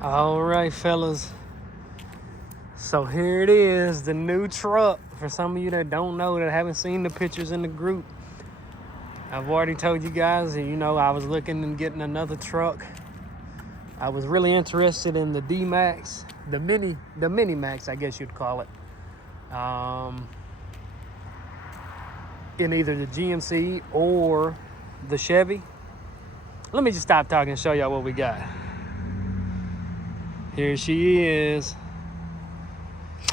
All right, fellas. So here it is, the new truck. For some of you that don't know, that haven't seen the pictures in the group, I've already told you guys, I was looking and getting another truck. I was really interested in the D-Max, the Mini Max, I guess you'd call it. In either the GMC or the Chevy. Let me just stop talking and show y'all what we got. Here she is.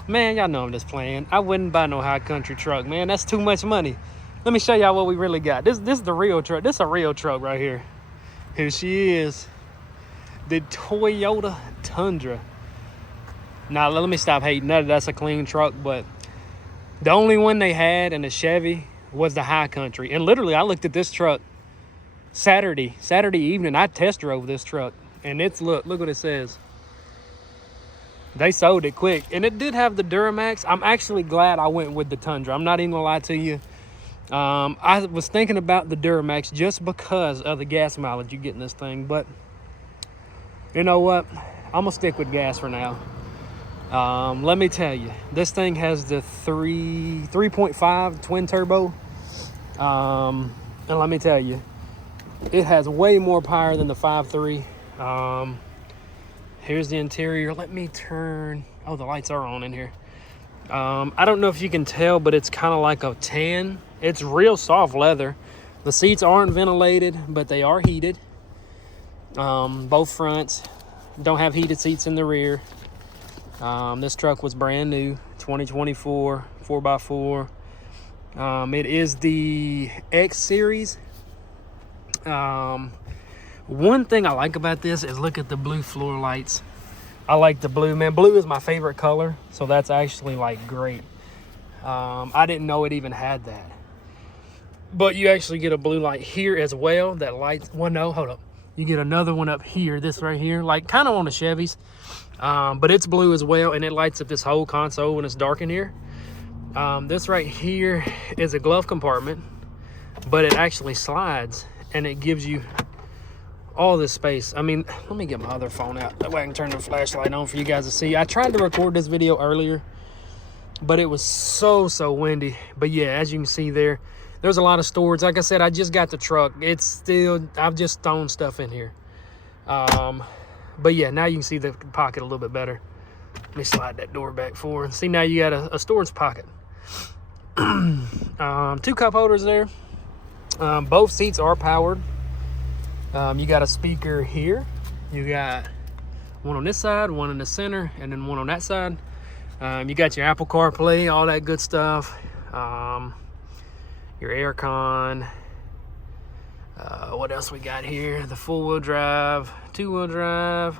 Man, y'all know I'm just playing. I wouldn't buy no high country truck, man. That's too much money. Let me show y'all what we really got. This is the real truck. This is a real truck right here. Here she is. The Toyota Tundra. Now, let me stop hating. That's a clean truck, but the only one they had in the Chevy was the high country. And literally, I looked at this truck Saturday evening. I test drove this truck, and it's look what it says. They sold it quick, and it did have the Duramax. I'm actually glad I went with the Tundra. I'm not even gonna lie to you. I was thinking about the Duramax just because of the gas mileage you get in this thing, but you know what? I'm gonna stick with gas for now. Let me tell you, this thing has the 3.5 twin turbo, and let me tell you, it has way more power than the 5.3. Here's the interior. Let me turn. Oh, the lights are on in here. I don't know if you can tell, but it's kind of like a tan. It's real soft leather. The seats aren't ventilated, but they are heated. Both fronts. Don't have heated seats in the rear. This truck was brand new, 2024, 4x4. It is the X series. One thing I like about this is look at the blue floor lights. I like the blue, man. Blue is my favorite color, so that's actually like great. I didn't know it even had that. But you actually get a blue light here as well. That lights, well, no, hold up. You get another one up here, this right here, like kind of on the Chevys. But it's blue as well, and it lights up this whole console when it's dark in here. This right here is a glove compartment, but it actually slides, and it gives you all this space. I mean, let me get my other phone out. That way I can turn the flashlight on for you guys to see. I tried to record this video earlier, but it was so windy. But yeah, as you can see there's a lot of storage. Like I said, I just got the truck. It's still, I've just thrown stuff in here. But yeah, now you can see the pocket a little bit better. Let me slide that door back forward. See, now you got a storage pocket. 2 cup holders there. Both seats are powered. You got a speaker here. You got one on this side, one in the center, and then one on that side. You got your Apple CarPlay, all that good stuff. Your air con. What else we got here? The 4-wheel drive, 2-wheel drive.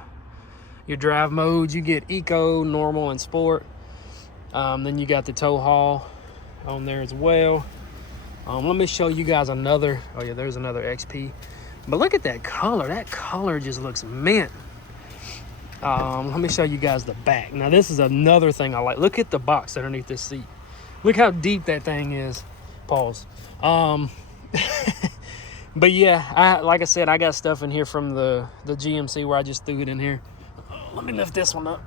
Your drive modes, you get Eco, Normal, and Sport. Then you got the tow haul on there as well. Let me show you guys another. Oh yeah, there's another XP. But look at that color. That color just looks mint. Let me show you guys the back. Now, this is another thing I like. Look at the box underneath this seat. Look how deep that thing is. Pause. But yeah, like I said, I got stuff in here from the GMC where I just threw it in here. Let me lift this one up.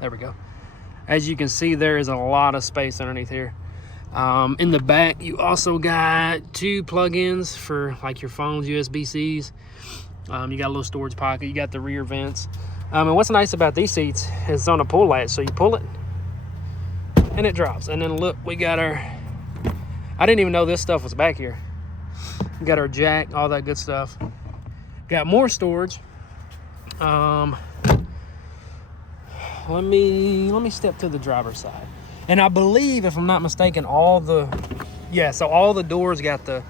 There we go. As you can see, there is a lot of space underneath here. In the back, you also got 2 plug-ins for like your phones, USB-Cs. You got a little storage pocket. You got the rear vents. And what's nice about these seats is it's on a pull latch. So you pull it and it drops. And then look, we got our, I didn't even know this stuff was back here. We got our jack, all that good stuff. Got more storage. Let me step to the driver's side. And I believe, if I'm not mistaken, all the doors got the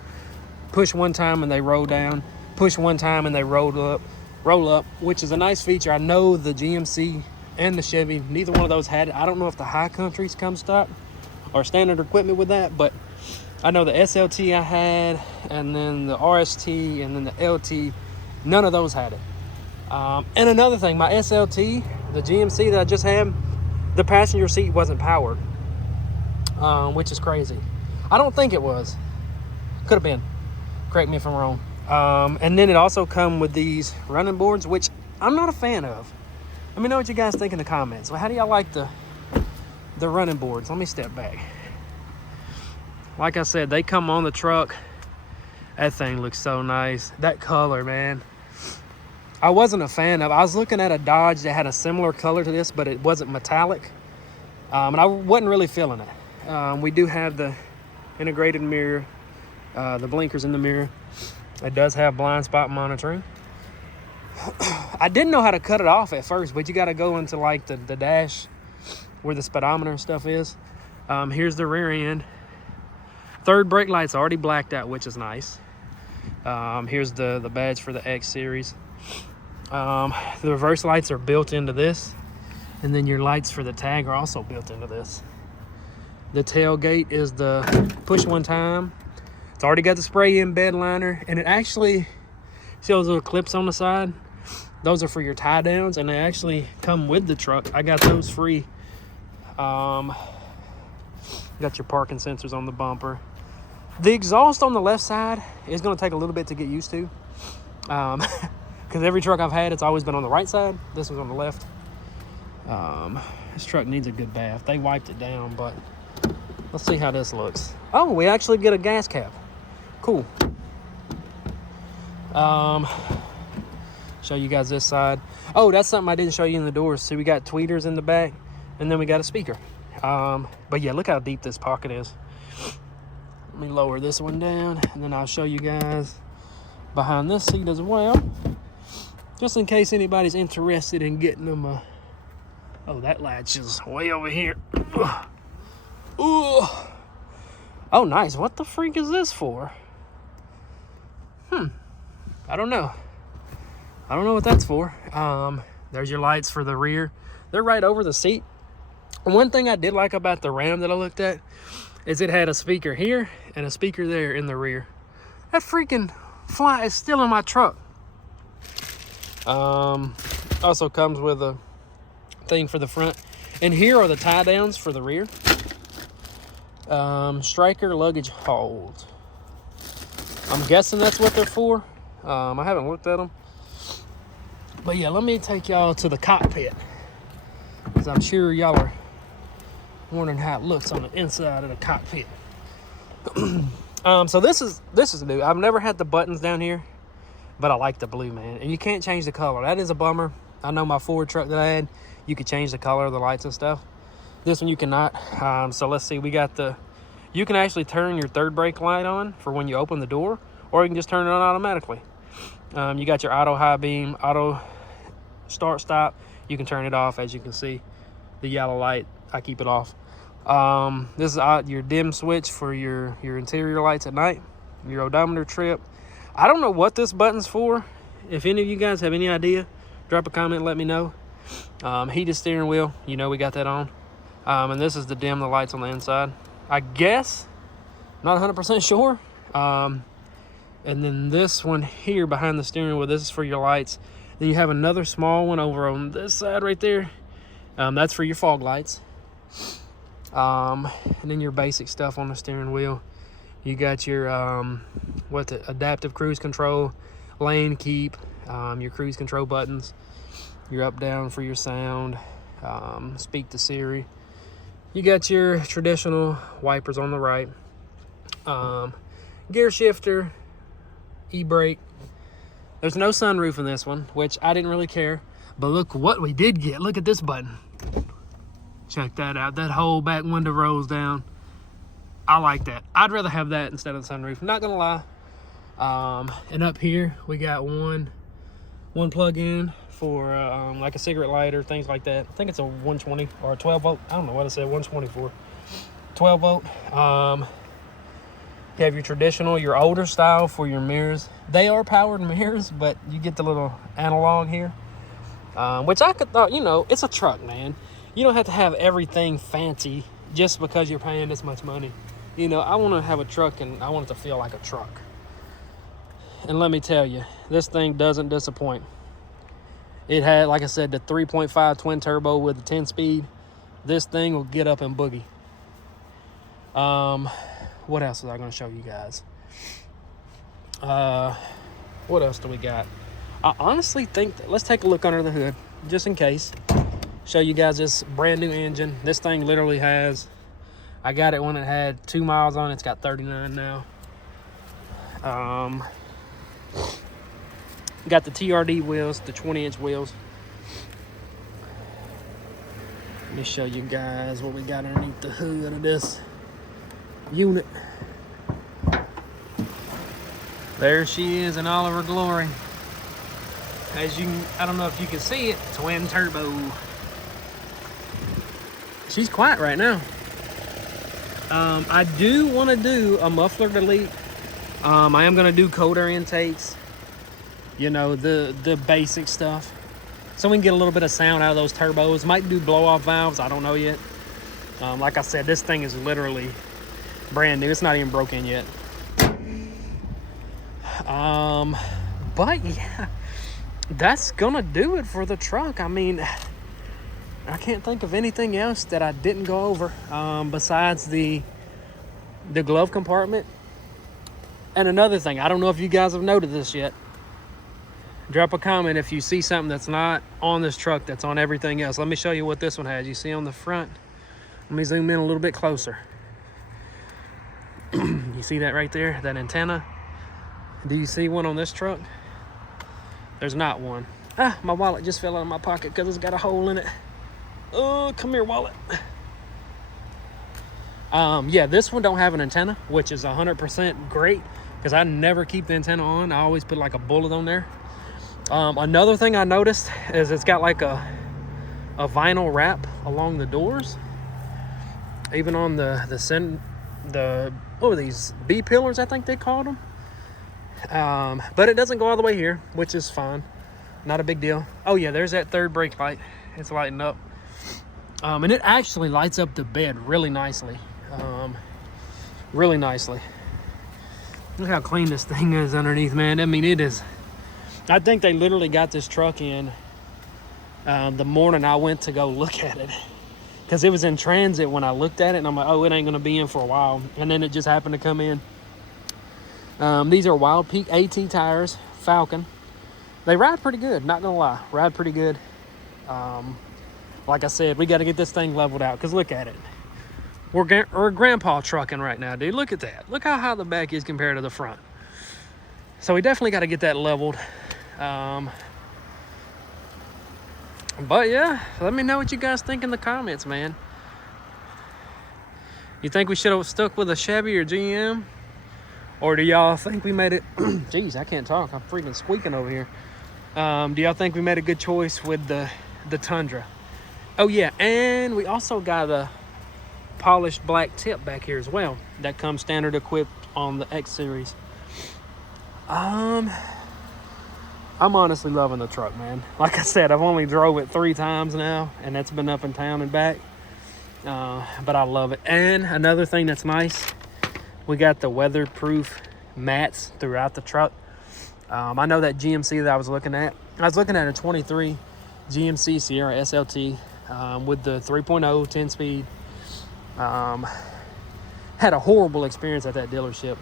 push one time and they roll down, push one time and they roll up, which is a nice feature. I know the GMC and the Chevy, neither one of those had it. I don't know if the high countries come stock or standard equipment with that, but I know the SLT I had, and then the RST, and then the LT, none of those had it. And another thing, my SLT, the GMC that I just had, the passenger seat wasn't powered, which is crazy. I don't think it was. Could have been. Correct me if I'm wrong. And then it also come with these running boards, which I'm not a fan of. Let me know what you guys think in the comments. Well, how do y'all like the running boards? Let me step back. Like I said, they come on the truck. That thing looks so nice. That color, man. I wasn't a fan of. I was looking at a Dodge that had a similar color to this, but it wasn't metallic. And I wasn't really feeling it. We do have the integrated mirror, the blinkers in the mirror. It does have blind spot monitoring. I didn't know how to cut it off at first, but you got to go into like the dash where the speedometer and stuff is. Here's the rear end. Third brake light's already blacked out, which is nice. Here's the badge for the X series. The reverse lights are built into this, and then your lights for the tag are also built into this. The tailgate is the push one time. It's already got the spray in bed liner, and it actually shows little clips on the side. Those are for your tie downs, and they actually come with the truck. I got those free. Got your parking sensors on the bumper. The exhaust on the left side is going to take a little bit to get used to, because every truck I've had, it's always been on the right side. This one's on the left. This truck needs a good bath. They wiped it down, but let's see how this looks. Oh, we actually get a gas cap. Cool. Show you guys this side. Oh, that's something I didn't show you in the doors. So we got tweeters in the back, and then we got a speaker. But yeah, look how deep this pocket is. Let me lower this one down, and then I'll show you guys behind this seat as well, just in case anybody's interested in getting them. Oh, that latch is way over here. Ooh. Oh, nice. What the freak is this for? I don't know. I don't know what that's for. There's your lights for the rear. They're right over the seat. And one thing I did like about the Ram that I looked at is it had a speaker here and a speaker there in the rear. That freaking fly is still in my truck. Also comes with a thing for the front. And here are the tie downs for the rear. Striker luggage hold. I'm guessing that's what they're for. I haven't looked at them. But yeah, let me take y'all to the cockpit, because I'm sure y'all are wondering how it looks on the inside of the cockpit. So this is new. I've never had the buttons down here, but I like the blue, man. And you can't change the color. That is a bummer. I know my Ford truck that I had, you could change the color of the lights and stuff. This one you cannot. So let's see. We got you can actually turn your third brake light on for when you open the door, or you can just turn it on automatically. You got your auto high beam, auto start stop. You can turn it off, as you can see. The yellow light, I keep it off. This is your dim switch for your interior lights at night, your odometer trip. I don't know what this button's for. If any of you guys have any idea, drop a comment, let me know. Heated steering wheel, you know we got that on. And this is to dim the lights on the inside, I guess. Not 100% sure. And then this one here behind the steering wheel, this is for your lights. Then you have another small one over on this side right there. That's for your fog lights. And then your basic stuff on the steering wheel. You got your adaptive cruise control, lane keep, your cruise control buttons, your up down for your sound, speak to Siri. You got your traditional wipers on the right, gear shifter, e-brake. There's no sunroof in this one, which I didn't really care, but look what we did get. Look at this button. Check that out. That whole back window rolls down. I like that. I'd rather have that instead of the sunroof, not gonna lie. And up here we got one plug-in for like a cigarette lighter, things like that. I think it's a 120 or a 12 volt. I don't know what it said, 124. 12 volt. You have your traditional, your older style for your mirrors. They are powered mirrors, but you get the little analog here, which I could thought, it's a truck, man. You don't have to have everything fancy just because you're paying this much money. I want to have a truck, and I want it to feel like a truck. And let me tell you, this thing doesn't disappoint. It had, like I said, the 3.5 twin turbo with the 10-speed. This thing will get up and boogie. What else was I going to show you guys? What else do we got? I honestly think that, let's take a look under the hood just in case. Show you guys this brand new engine. This thing literally has, I got it when it had 2 miles on it. It's got 39 now. Got the TRD wheels, the 20-inch wheels. Let me show you guys what we got underneath the hood of this unit. There she is in all of her glory. As you, I don't know if you can see it, twin turbo. She's quiet right now. I do want to do a muffler delete. I am going to do cold air intakes. You know, the basic stuff. So we can get a little bit of sound out of those turbos. Might do blow-off valves. I don't know yet. Like I said, this thing is literally brand new. It's not even broken yet. But yeah, that's going to do it for the truck. I mean, I can't think of anything else that I didn't go over besides the glove compartment. And another thing, I don't know if you guys have noted this yet. Drop a comment if you see something that's not on this truck that's on everything else. Let me show you what this one has. You see on the front? Let me zoom in a little bit closer. You see that right there? That antenna? Do you see one on this truck? There's not one. Ah, my wallet just fell out of my pocket because it's got a hole in it. Oh, come here, wallet. Yeah, this one don't have an antenna, which is 100% great because I never keep the antenna on. I always put like a bullet on there. Another thing I noticed is it's got like a vinyl wrap along the doors, even on what are these, B pillars, I think they called them. But it doesn't go all the way here, which is fine, not a big deal. Oh yeah, there's that third brake light. It's lighting up, and it actually lights up the bed really nicely. Really nicely. Look how clean this thing is underneath, man. I mean, it is. I think they literally got this truck in the morning I went to go look at it, because it was in transit when I looked at it, and I'm like, oh, it ain't gonna be in for a while, and then it just happened to come in. These are Wild Peak AT tires, Falcon. They ride pretty good, not gonna lie, ride pretty good. Like I said, we got to get this thing leveled out, because look at it. We're grandpa trucking right now, dude. Look at that. Look how high the back is compared to the front. So we definitely got to get that leveled. But yeah, let me know what you guys think in the comments, man. You think we should have stuck with a Chevy or GM? Or do y'all think we made it? Jeez, I can't talk. I'm freaking squeaking over here. Do y'all think we made a good choice with the Tundra? Oh yeah, and we also got a polished black tip back here as well that comes standard equipped on the X series. I'm honestly loving the truck, man. Like I said, I've only drove it 3 times now, and that's been up in town and back. But I love it. And another thing that's nice, we got the weatherproof mats throughout the truck. I know that GMC that I was looking at a 23 GMC Sierra SLT with the 3.0 10-speed. Had a horrible experience at that dealership.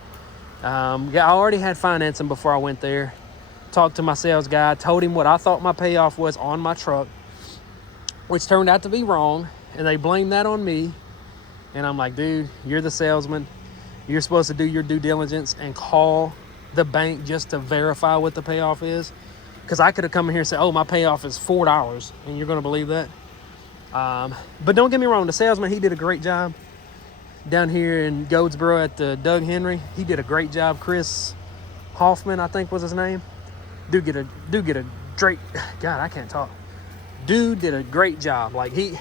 Yeah, I already had financing before I went there. Talked to my sales guy, told him what I thought my payoff was on my truck, which turned out to be wrong, and they blamed that on me. And I'm like, dude, you're the salesman. You're supposed to do your due diligence and call the bank just to verify what the payoff is. Because I could have come in here and said, oh, my payoff is $4, and you're going to believe that? But don't get me wrong, the salesman, he did a great job down here in Goldsboro at the Doug Henry. He did a great job. Chris Hoffman, I think was his name. Dude get a great, God, I can't talk. Dude did a great job. Like, he,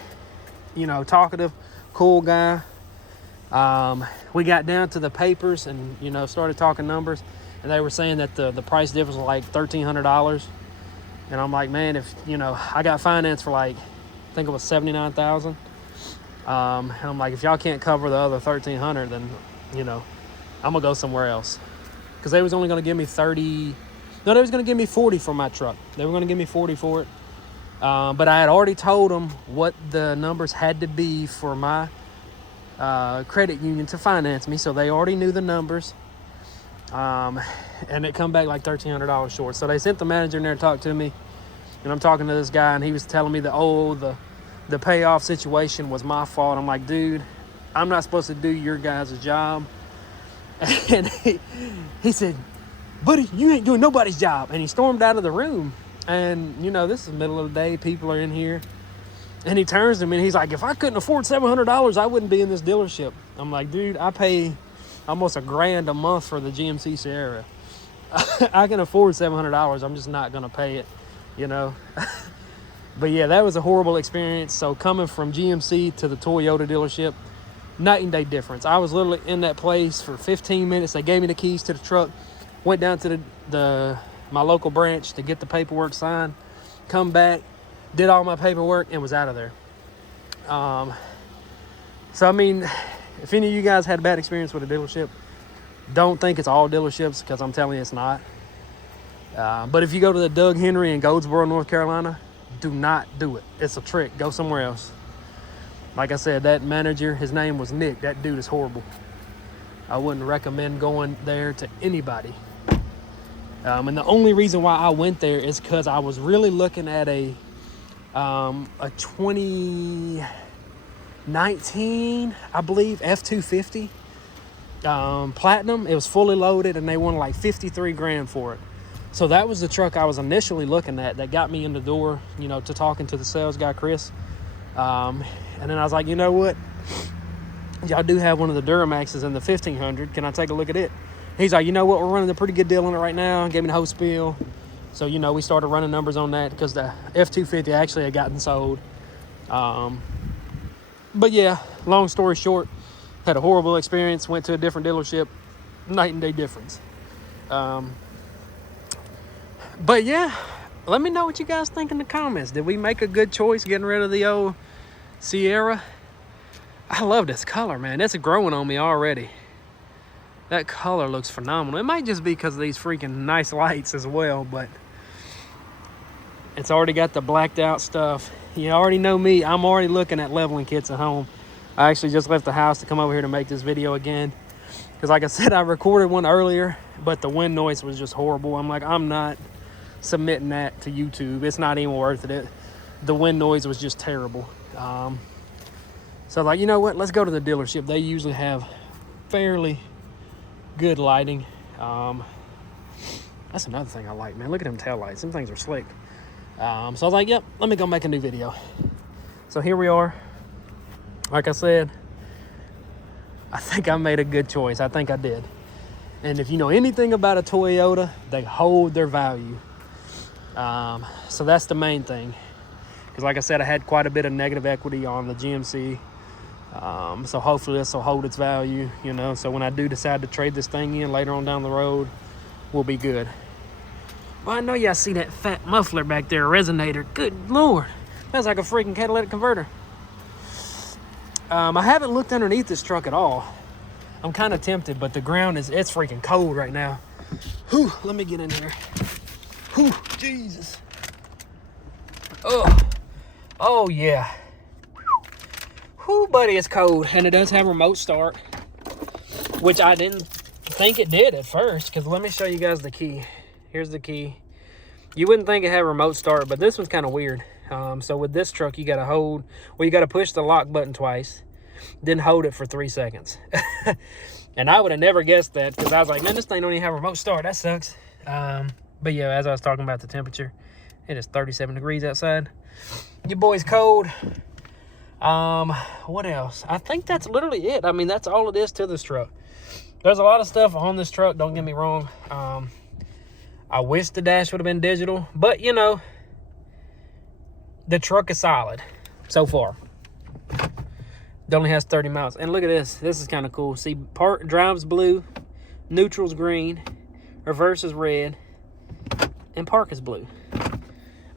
you know, talkative, cool guy. We got down to the papers and, you know, started talking numbers, and they were saying that the price difference was like $1,300. And I'm like, man, if, you know, I got finance for like, I think it was $79,000. And I'm like, if y'all can't cover the other $1,300, then, you know, I'm gonna go somewhere else. Because they was only gonna give me 30. No, they was gonna give me 40 for my truck. They were gonna give me 40 for it. But I had already told them what the numbers had to be for my credit union to finance me, so they already knew the numbers. And it come back like $1,300 short. So they sent the manager in there to talk to me, and I'm talking to this guy, and he was telling me that, oh, the payoff situation was my fault. I'm like, dude, I'm not supposed to do your guys' job. And he said, buddy, you ain't doing nobody's job. And he stormed out of the room. And, you know, this is the middle of the day. People are in here. And he turns to me and he's like, if I couldn't afford $700, I wouldn't be in this dealership. I'm like, dude, I pay almost $1,000 a month for the GMC Sierra. I can afford $700. I'm just not going to pay it, you know. But yeah, that was a horrible experience. So coming from GMC to the Toyota dealership, night and day difference. I was literally in that place for 15 minutes. They gave me the keys to the truck, went down to my local branch to get the paperwork signed, come back, did all my paperwork, and was out of there. So, I mean, if any of you guys had a bad experience with a dealership, don't think it's all dealerships, because I'm telling you it's not. But if you go to the Doug Henry in Goldsboro, North Carolina, do not do it. It's a trick. Go somewhere else. Like I said, that manager, his name was Nick. That dude is horrible. I wouldn't recommend going there to anybody. And the only reason why I went there is because I was really looking at a 2019, I believe, F-250 Platinum. It was fully loaded, and they wanted like $53,000 for it. So that was the truck I was initially looking at that got me in the door, you know, to talking to the sales guy, Chris. And then I was like, you know what? Y'all do have one of the Duramaxes in the 1500. Can I take a look at it? He's like, you know what? We're running a pretty good deal on it right now. Gave me the whole spiel. So, you know, we started running numbers on that because the F-250 actually had gotten sold. But yeah, long story short, had a horrible experience. Went to a different dealership. Night and day difference. But yeah, let me know what you guys think in the comments. Did we make a good choice getting rid of the old Sierra? I love this color, man. It's growing on me already. That color looks phenomenal. It might just be because of these freaking nice lights as well, but it's already got the blacked out stuff. You already know me. I'm already looking at leveling kits at home. I actually just left the house to come over here to make this video again. Because like I said, I recorded one earlier, but the wind noise was just horrible. I'm like, I'm not submitting that to YouTube. It's not even worth it. The wind noise was just terrible. So like, you know what? Let's go to the dealership. They usually have fairly good lighting. That's another thing I like, man. Look at them taillights. Them things are slick. So I was like, yep, let me go make a new video. So here we are. Like I said, I think I made a good choice. I think I did. And if you know anything about a Toyota, they hold their value. So that's the main thing. Because like I said, I had quite a bit of negative equity on the GMC. So hopefully this will hold its value, you know. So when I do decide to trade this thing in later on down the road, we'll be good. Well, I know y'all see that fat muffler back there, resonator. Good Lord. That's like a freaking catalytic converter. I haven't looked underneath this truck at all. I'm kind of tempted, but the ground it's freaking cold right now. Whew, let me get in here. Whew, Jesus. Oh yeah. Whew, buddy, it's cold. And it does have remote start, which I didn't think it did at first, because let me show you guys the key. Here's the key. You wouldn't think it had remote start, but this one's kind of weird. So with this truck, you got to push the lock button twice, then hold it for 3 seconds. And I would have never guessed that, because I was like, man, this thing don't even have remote start. That sucks. But yeah, as I was talking about the temperature, it is 37 degrees outside. Your boy's cold. What else? I think that's literally it. I mean, that's all it is to this truck. There's a lot of stuff on this truck, don't get me wrong. I wish the dash would have been digital, but you know, the truck is solid so far. It only has 30 miles. And look at this. This is kind of cool. See, drive's blue, neutral's green, reverse is red, and park is blue.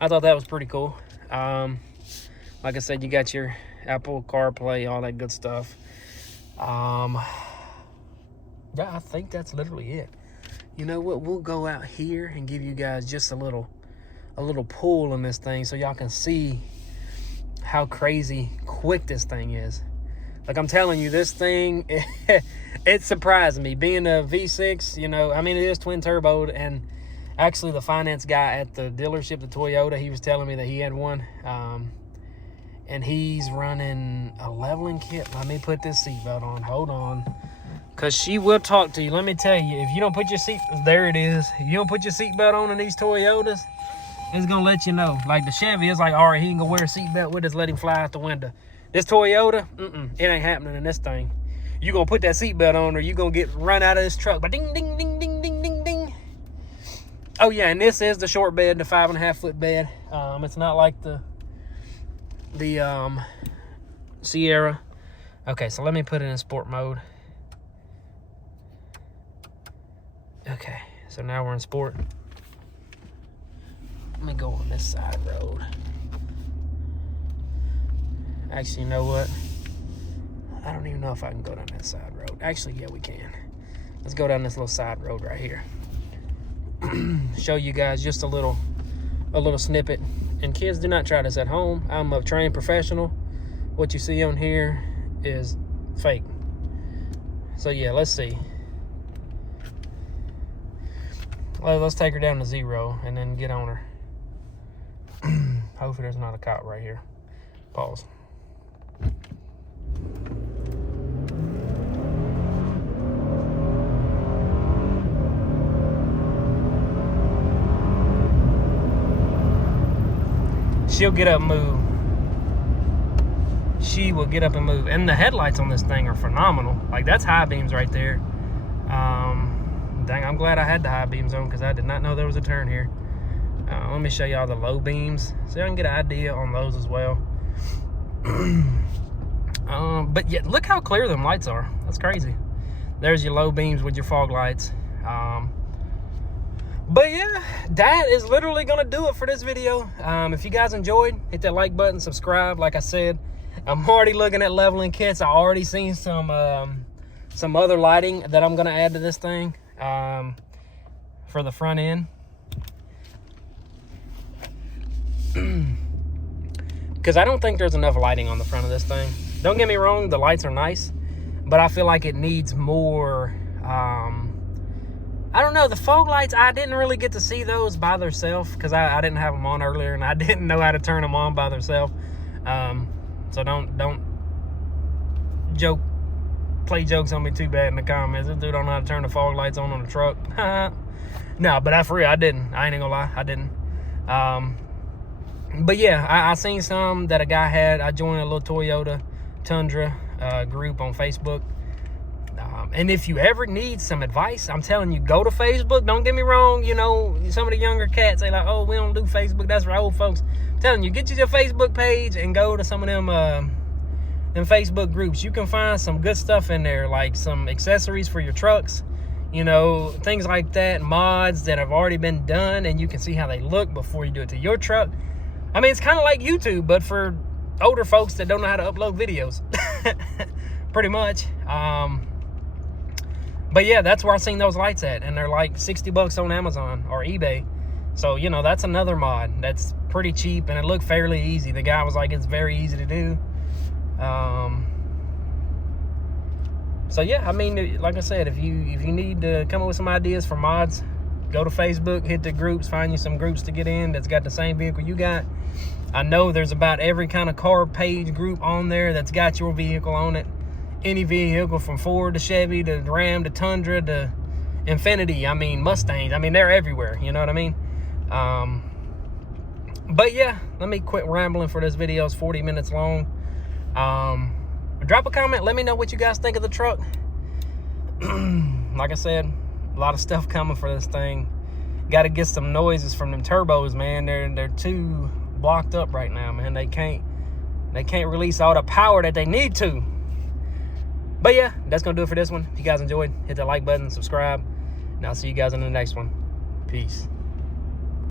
I thought that was pretty cool. Like I said, you got your Apple CarPlay, all that good stuff. Yeah, I think that's literally it. You know what? We'll go out here and give you guys just a little pull in this thing so y'all can see how crazy quick this thing is. Like I'm telling you, this thing, it surprised me. Being a V6, you know, I mean, it is twin turbo, and actually the finance guy at the dealership, the Toyota, he was telling me that he had one. And he's running a leveling kit. Let me put this seatbelt on. Hold on. Because she will talk to you. Let me tell you, if you don't put your there it is. If you don't put your seatbelt on in these Toyotas, it's going to let you know. Like the Chevy, it's like, all right, he can go wear a seatbelt with us, let him fly out the window. This Toyota, it ain't happening in this thing. You going to put that seatbelt on or you going to get run out of this truck. But ding, ding, ding, ding, ding, ding, ding. Oh, yeah, and this is the short bed, the 5.5-foot bed. It's not like the Sierra. Okay, so let me put it in sport mode. Okay, so now we're in sport. Let me go on this side road. Actually, you know what? I don't even know if I can go down that side road. Actually, yeah, we can. Let's go down this little side road right here. Show you guys just a little snippet. And kids, do not try this at home. I'm a trained professional. What you see on here is fake. So yeah, let's see. Well, let's take her down to 0 and then get on her. Hopefully there's not a cop right here. Pause. She'll get up and move. She will get up and move. And the headlights on this thing are phenomenal. Like, that's high beams right there. Dang, I'm glad I had the high beams on because I did not know there was a turn here. Let me show y'all the low beams so I can get an idea on those as well. But yeah, look how clear them lights are. That's crazy. There's your low beams with your fog lights. But yeah, that is literally gonna do it for this video. If you guys enjoyed, hit that like button, subscribe. Like I said, I'm already looking at leveling kits. I already seen some other lighting that I'm gonna add to this thing for the front end. Because I don't think there's enough lighting on the front of this thing. Don't get me wrong, the lights are nice, but I feel like it needs more. I don't know, the fog lights, I didn't really get to see those by themselves because I didn't have them on earlier and I didn't know how to turn them on by themselves. So don't play jokes on me too bad in the comments. This dude don't know how to turn the fog lights on the truck. No, but that's for real, I didn't. I ain't gonna lie, I didn't. But yeah, I seen some that a guy had. I joined a little Toyota Tundra group on Facebook. And if you ever need some advice, I'm telling you, go to Facebook. Don't get me wrong. You know, some of the younger cats, they like, oh, we don't do Facebook. That's for old folks. I'm telling you, get you your Facebook page and go to some of them Facebook groups. You can find some good stuff in there, like some accessories for your trucks, you know, things like that, mods that have already been done, and you can see how they look before you do it to your truck. I mean, it's kind of like YouTube, but for older folks that don't know how to upload videos. Pretty much. But yeah, that's where I seen those lights at, and they're like $60 on Amazon or eBay. So, you know, that's another mod that's pretty cheap, and it looked fairly easy. The guy was like, it's very easy to do. So yeah, I mean, like I said, if you need to come up with some ideas for mods, go to Facebook, hit the groups, find you some groups to get in that's got the same vehicle you got. I know there's about every kind of car page group on there that's got your vehicle on it. Any vehicle from Ford to Chevy to Ram to Tundra to Infinity, I mean, Mustangs, I mean, they're everywhere, you know what I mean? But yeah, let me quit rambling for this video. It's 40 minutes long. Drop a comment, let me know what you guys think of the truck. Like I said, a lot of stuff coming for this thing. Got to get some noises from them turbos, man. They're too blocked up right now, man. They can't release all the power that they need to. But yeah, that's gonna do it for this one. If you guys enjoyed, hit that like button, subscribe, and I'll see you guys in the next one. Peace.